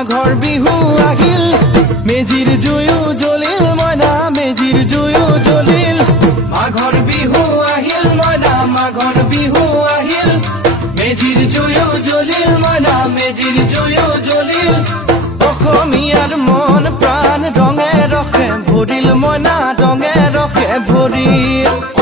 মাঘৰ বিহু আহিল মেজিৰ জুয়ো জ্বলিল মইনা মেজিৰ জুয়ো জ্বলিল মাঘৰ বিহু আহিল মইনা মাঘৰ বিহু আহিল মেজিৰ জুয়ো জ্বলিল মইনা মেজিৰ জুয়ো জ্বলিল অসমীয়াৰ মন প্ৰাণ ৰঙে ৰখে ভৰিল মইনা ৰঙে ৰখে ভৰিল